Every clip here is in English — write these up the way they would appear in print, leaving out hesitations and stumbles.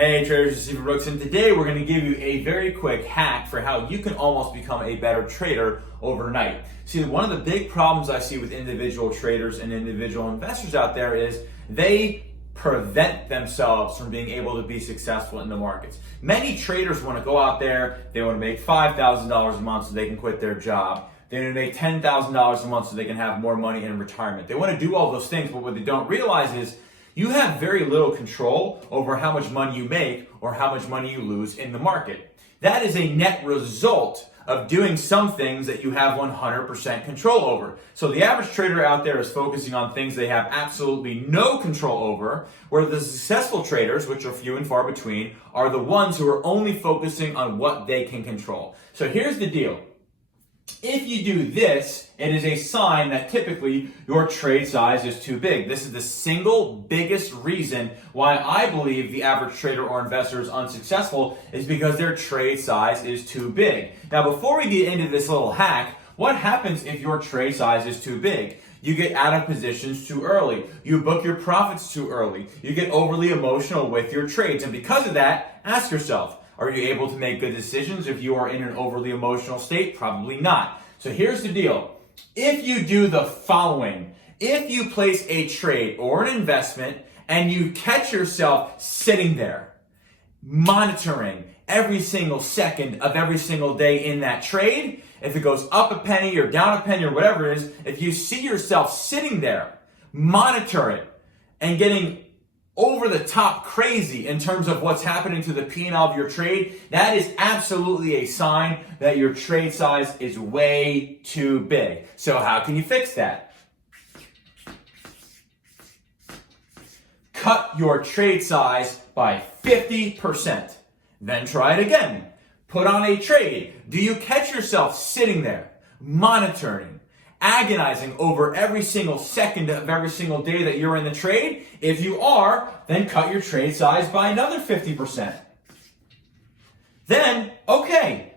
Hey traders, it's Stephen Brooks, and today we're going to give you a very quick hack for how you can almost become a better trader overnight. See, one of the big problems I see with individual traders and individual investors out there is they prevent themselves from being able to be successful in the markets. Many traders want to go out there, they want to make $5,000 a month so they can quit their job. They want to make $10,000 a month so they can have more money in retirement. They want to do all those things, but what they don't realize is you have very little control over how much money you make or how much money you lose in the market. That is a net result of doing some things that you have 100% control over. So the average trader out there is focusing on things they have absolutely no control over, where the successful traders, which are few and far between, are the ones who are only focusing on what they can control. So here's the deal. If you do this, it is a sign that typically your trade size is too big. This is the single biggest reason why I believe the average trader or investor is unsuccessful, is because their trade size is too big. Now, before we get into this little hack, what happens if your trade size is too big? You get out of positions too early. You book your profits too early. You get overly emotional with your trades. And because of that, ask yourself, are you able to make good decisions if you are in an overly emotional state? Probably not. So here's the deal. If you do the following, if you place a trade or an investment and you catch yourself sitting there, monitoring every single second of every single day in that trade, if it goes up a penny or down a penny or whatever it is, if you see yourself sitting there, monitor it and getting over the top crazy in terms of what's happening to the P&L of your trade, that is absolutely a sign that your trade size is way too big. So how can you fix that? Cut your trade size by 50%. Then try it again. Put on a trade. Do you catch yourself sitting there, monitoring, agonizing over every single second of every single day that you're in the trade? If you are, then cut your trade size by another 50%. Then, okay,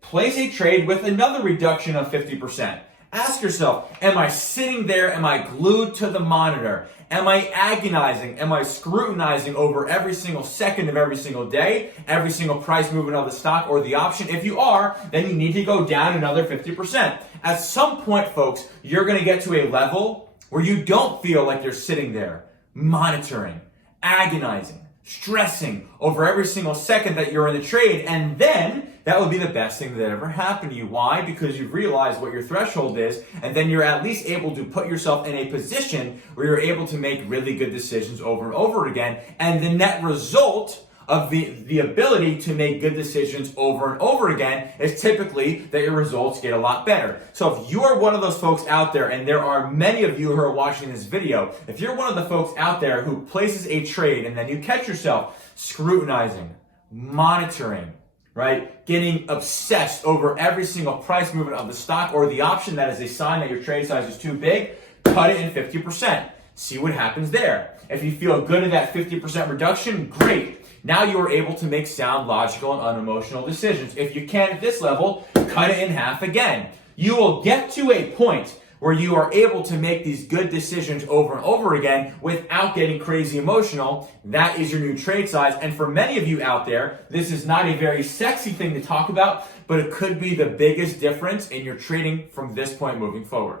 place a trade with another reduction of 50%. Ask yourself, am I sitting there? Am I glued to the monitor? Am I agonizing? Am I scrutinizing over every single second of every single day, every single price movement of the stock or the option? If you are, then you need to go down another 50%. At some point, folks, you're going to get to a level where you don't feel like you're sitting there monitoring, agonizing, stressing over every single second that you're in the trade, and then that would be the best thing that ever happened to you. Why? Because you've realized what your threshold is, and then you're at least able to put yourself in a position where you're able to make really good decisions over and over again, and the net result of the ability to make good decisions over and over again is typically that your results get a lot better. So if you are one of those folks out there, and there are many of you who are watching this video, if you're one of the folks out there who places a trade and then you catch yourself scrutinizing, monitoring, right, getting obsessed over every single price movement of the stock or the option, that is a sign that your trade size is too big, cut it in 50%. See what happens there. If you feel good at that 50% reduction, great. Now you are able to make sound, logical, and unemotional decisions. If you can at this level, cut it in half again. You will get to a point where you are able to make these good decisions over and over again without getting crazy emotional. That is your new trade size. And for many of you out there, this is not a very sexy thing to talk about, but it could be the biggest difference in your trading from this point moving forward.